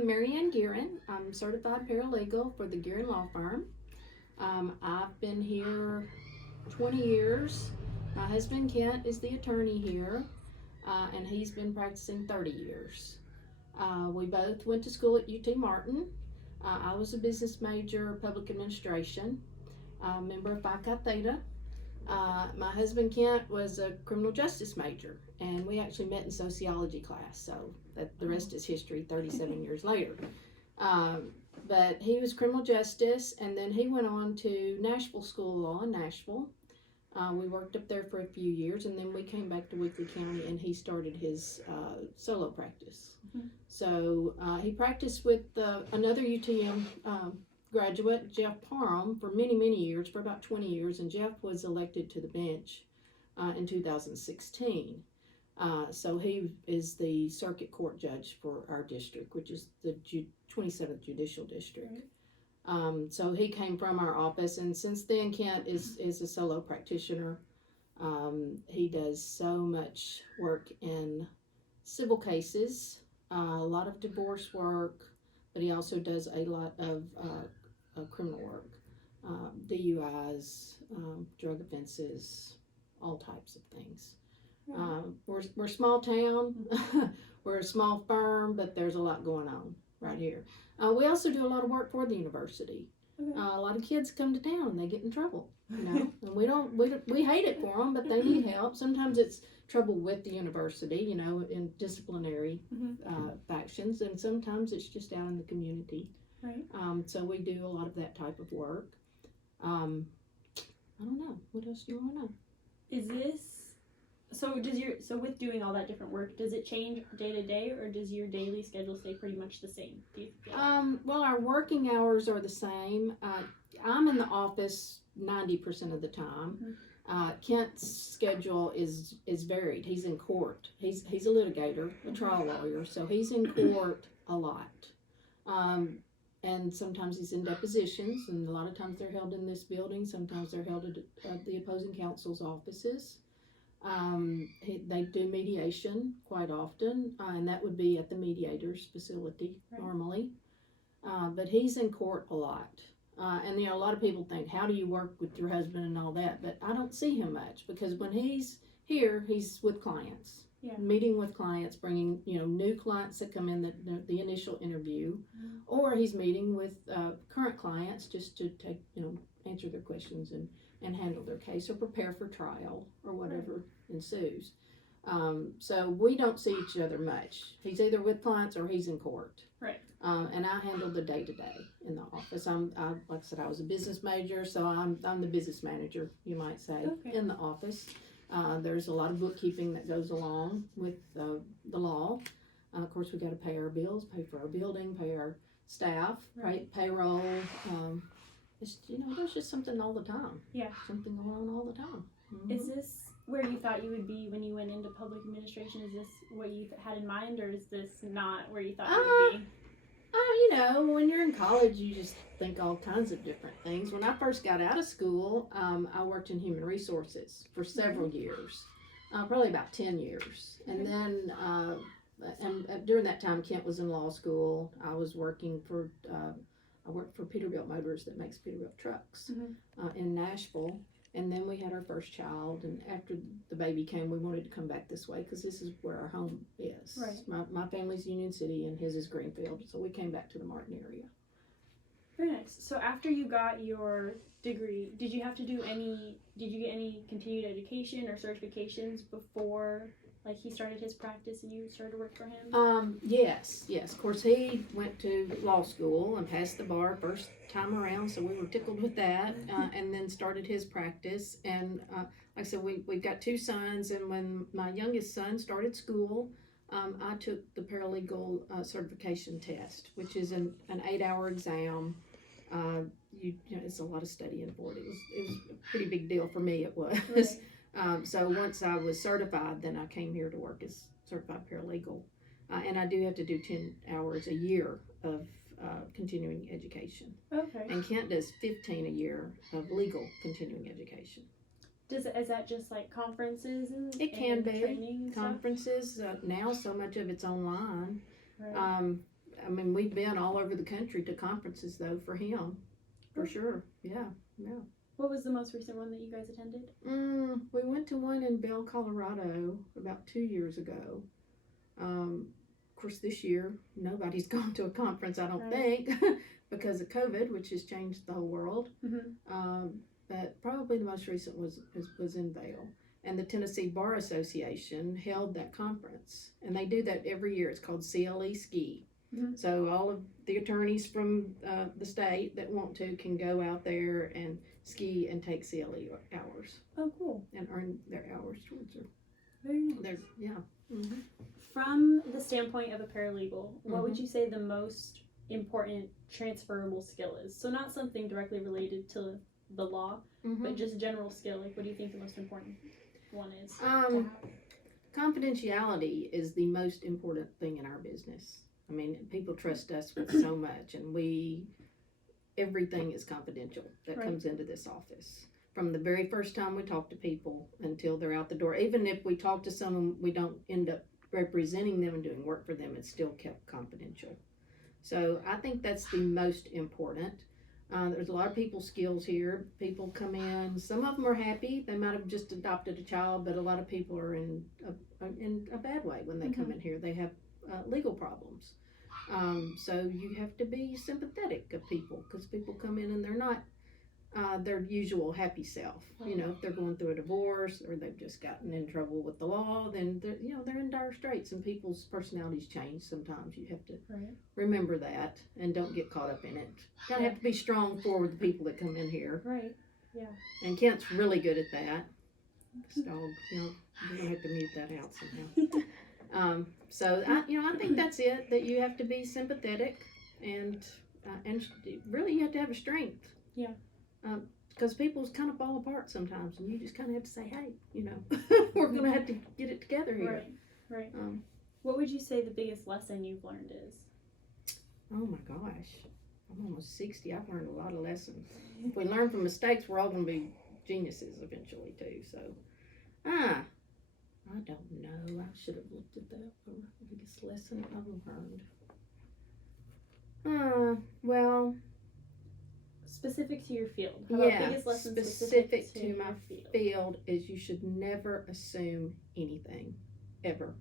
I'm Mary Ann Gearin. I'm certified paralegal for the Gearin Law Firm. I've been here 20 years. My husband Kent is the attorney here, and he's been practicing 30 years. We both went to school at UT Martin. I was a business major, public administration, member of Phi Chi Theta. My husband Kent was a criminal justice major, and we actually met in sociology class, so the rest is history 37 years later. But he was criminal justice, and then he went on to Nashville School of Law in Nashville. We worked up there for a few years, and then we came back to Weakley County, and he started his solo practice. Mm-hmm. So he practiced with another UTM graduate, Jeff Parham, for many, many years, for about 20 years, and Jeff was elected to the bench in 2016. So he is the circuit court judge for our district, which is the 27th Judicial District. Right. So he came from our office, and since then Kent is a solo practitioner. He does so much work in civil cases, a lot of divorce work, but he also does a lot of criminal work, DUIs, drug offenses, all types of things. We're a small town. We're a small firm, but there's a lot going on right here. We also do a lot of work for the university. Okay. A lot of kids come to town and they get in trouble, and we hate it for them, but they need help. Sometimes it's trouble with the university, in disciplinary factions, and sometimes it's just out in the community. Right. So we do a lot of that type of work. I don't know. What else do you want to know? Is this so with doing all that different work, does it change day to day, or does your daily schedule stay pretty much the same? Do you feel well, our working hours are the same. I'm in the office 90% of the time. Mm-hmm. Kent's schedule is varied. He's in court. He's a litigator, a trial lawyer, so he's in court a lot. And sometimes he's in depositions, and a lot of times they're held in this building. Sometimes they're held at the opposing counsel's offices. They do mediation quite often, and that would be at the mediator's facility normally. But he's in court a lot. And a lot of people think, how do you work with your husband and all that? But I don't see him much, because when he's here, he's with clients. Yeah. Meeting with clients, bringing new clients that come in the initial interview, or he's meeting with current clients just to take answer their questions and handle their case or prepare for trial or whatever ensues. So we don't see each other much. He's either with clients or he's in court. Right. And I handle the day-to-day in the office. Like I said, I was a business major, so I'm the business manager, you might say, in the office. There's a lot of bookkeeping that goes along with the law. Of course, we got to pay our bills, pay for our building, pay our staff, payroll. There's just something all the time. Yeah. Something going on all the time. Mm-hmm. Is this where you thought you would be when you went into public administration? Is this what you had in mind, or is this not where you thought you would be? When you're in college, you just think all kinds of different things. When I first got out of school, I worked in human resources for several years, probably about 10 years. And then during that time, Kent was in law school. I was working I worked for Peterbilt Motors that makes Peterbilt trucks in Nashville. And then we had our first child, and after the baby came, we wanted to come back this way because this is where our home is. Right. My family's Union City, and his is Greenfield, so we came back to the Martin area. Very nice. So after you got your degree, did you get any continued education or certifications before he started his practice and you started to work for him? Yes. Of course, he went to law school and passed the bar first time around, so we were tickled with that, and then started his practice. And like I said, we've got two sons, and when my youngest son started school, I took the paralegal certification test, which is an 8-hour exam. It's a lot of studying for it. It was a pretty big deal for me. It was. Right. So once I was certified, then I came here to work as certified paralegal. And I do have to do 10 hours a year of continuing education. Okay. And Kent does 15 a year of legal continuing education. Is that just conferences and it can and be training and conferences? Now so much of it's online. Right. I mean, we've been all over the country to conferences though for him, for sure. Yeah, yeah. What was the most recent one that you guys attended? We went to one in Bell, Colorado about 2 years ago. Of course, this year nobody's gone to a conference, I don't Right. think, because of COVID, which has changed the whole world. But probably the most recent was in Vail. And the Tennessee Bar Association held that conference. And they do that every year. It's called CLE Ski. So all of the attorneys from the state that want to can go out there and ski and take CLE hours. Oh, cool. And earn their hours towards Very nice. From the standpoint of a paralegal, what would you say the most important transferable skill is? So not something directly related to the law, but just general skill. Like, what do you think the most important one is? Confidentiality is the most important thing in our business. I mean, people trust us with so much, and everything is confidential that comes into this office. From the very first time we talk to people until they're out the door. Even if we talk to someone, we don't end up representing them and doing work for them, it's still kept confidential. So I think that's the most important. There's a lot of people skills here. People come in, some of them are happy. They might have just adopted a child, but a lot of people are in a bad way when they come in here. They have legal problems. So you have to be sympathetic of people, because people come in and they're not their usual happy self. You know, if they're going through a divorce or they've just gotten in trouble with the law, then they're in dire straits, and people's personalities change sometimes. You have to remember that and don't get caught up in it. You gotta have to be strong for the people that come in here. Right. Yeah. And Kent's really good at that. This dog, you're gonna have to mute that out somehow. So I think that's it. That you have to be sympathetic, and really you have to have a strength. Yeah. Because people kind of fall apart sometimes, and you just kind of have to say, hey, we're going to have to get it together here. Right. What would you say the biggest lesson you've learned is? Oh my gosh. I'm almost 60. I've learned a lot of lessons. If we learn from mistakes, we're all going to be geniuses eventually, too. So, I don't know. I should have looked at that. The biggest lesson I've learned. Well... Specific to your field. How about biggest lesson specific to my field is you should never assume anything, ever.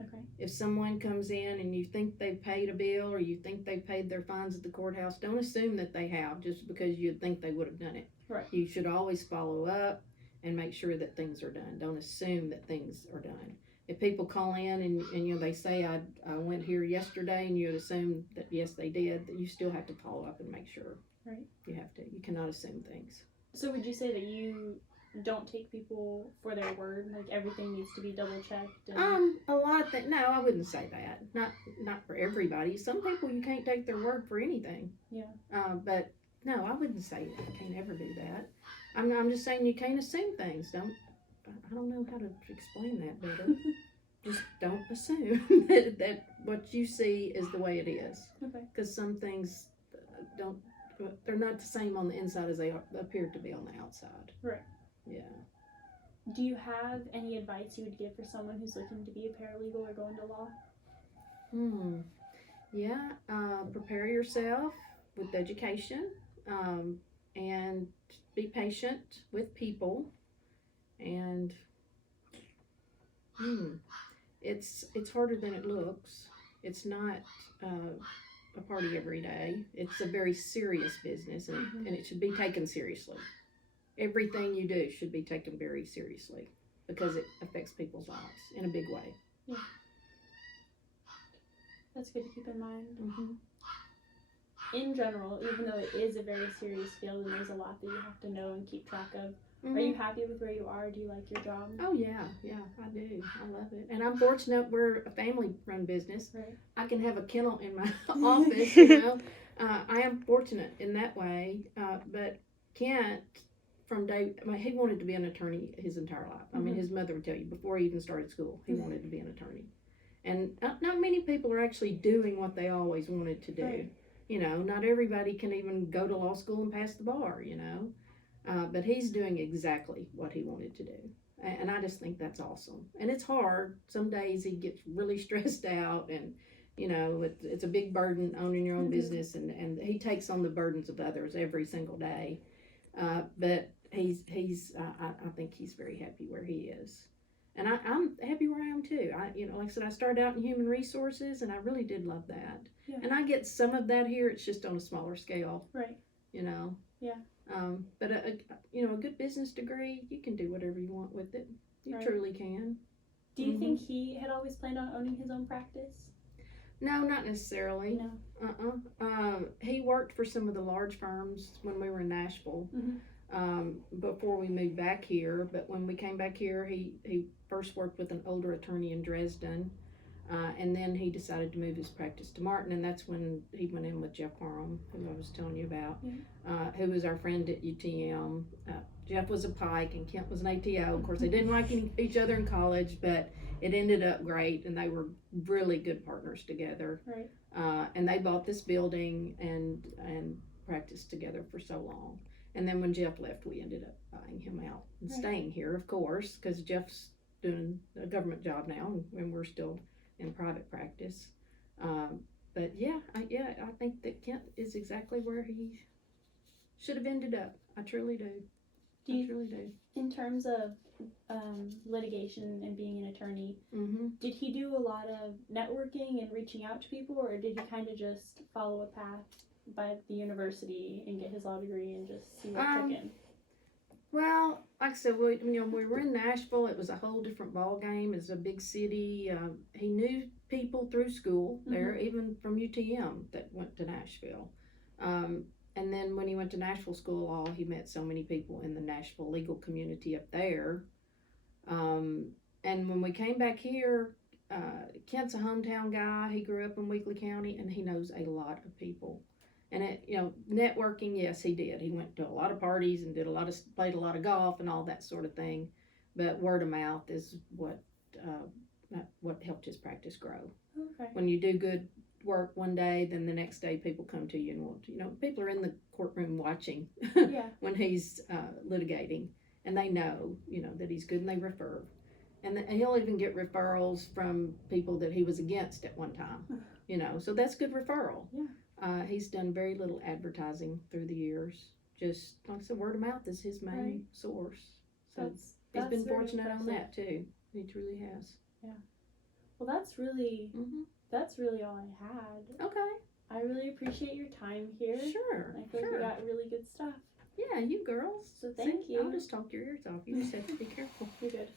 Okay. If someone comes in and you think they've paid a bill or you think they've paid their fines at the courthouse, don't assume that they have just because you think they would have done it. Right. You should always follow up and make sure that things are done. Don't assume that things are done. If people call in and they say I went here yesterday, and you would assume that yes they did, that you still have to follow up and make sure. Right. You have to. You cannot assume things. So would you say that you don't take people for their word? Like everything needs to be double checked? A lot of things. No, I wouldn't say that. Not for everybody. Some people you can't take their word for anything. Yeah. But no, I wouldn't say that. You can't ever do that. I'm just saying you can't assume things. I don't know how to explain that better. Just don't assume that what you see is the way it is. Okay. Because some things they're not the same on the inside as they appear to be on the outside. Right. Yeah. Do you have any advice you would give for someone who's looking to be a paralegal or go into law? Yeah. Prepare yourself with education, and be patient with people, and it's harder than it looks. It's not a party every day. It's a very serious business, and it should be taken seriously. Everything you do should be taken very seriously because it affects people's lives in a big way. Yeah. That's good to keep in mind. In general, even though it is a very serious field and there's a lot that you have to know and keep track of, are you happy with where you are? Do you like your job? Oh, yeah, I do. I love it. And I'm fortunate we're a family-run business. Right. I can have a kennel in my office, I am fortunate in that way. But Kent, he wanted to be an attorney his entire life. I mean, his mother would tell you, before he even started school, he wanted to be an attorney. And not many people are actually doing what they always wanted to do. Right. Not everybody can even go to law school and pass the bar, But he's doing exactly what he wanted to do. And I just think that's awesome. And it's hard. Some days he gets really stressed out and You know, it's a big burden owning your own Mhm. business, and he takes on the burdens of others every single day. But I think he's very happy where he is. And I'm happy where I am too. Like I said, I started out in human resources, and I really did love that. Yeah. And I get some of that here. It's just on a smaller scale. Right. You know. Yeah. But a good business degree, you can do whatever you want with it. You Right. truly can. Do you think he had always planned on owning his own practice? No, not necessarily. No. He worked for some of the large firms when we were in Nashville. Mhm. Before we moved back here. But when we came back here, he first worked with an older attorney in Dresden, and then he decided to move his practice to Martin, and that's when he went in with Jeff Parham, who I was telling you about, who was our friend at UTM. Jeff was a Pike and Kent was an ATO. Of course, they didn't like each other in college, but it ended up great, and they were really good partners together. Right. And they bought this building and practiced together for so long. And then when Jeff left, we ended up buying him out and staying here, of course, because Jeff's doing a government job now, and we're still in private practice. But I think that Kent is exactly where he should have ended up. I truly do. I truly do. In terms of litigation and being an attorney, did he do a lot of networking and reaching out to people, or did he kind of just follow a path by the university and get his law degree and just see what took him? Well, like I said, when we were in Nashville, it was a whole different ball game. It's a big city. He knew people through school there, even from UTM that went to Nashville. And then when he went to Nashville School of Law, he met so many people in the Nashville legal community up there. And when we came back here, Kent's a hometown guy. He grew up in Weakley County, and he knows a lot of people. And networking, yes, he did. He went to a lot of parties and played a lot of golf and all that sort of thing. But word of mouth is what helped his practice grow. Okay. When you do good work one day, then the next day people come to you and want people are in the courtroom watching when he's litigating, and they know that he's good, and they refer, and he'll even get referrals from people that he was against at one time. So that's good referral. He's done very little advertising through the years. Just like I said, word of mouth is his main source. So he's been fortunate on that too. He truly has. Yeah. Well, that's really all I had. Okay. I really appreciate your time here. Sure. I feel like we got really good stuff. Yeah, you girls. So thank you. I'll just talk your ears off. You just have to be careful. You're good.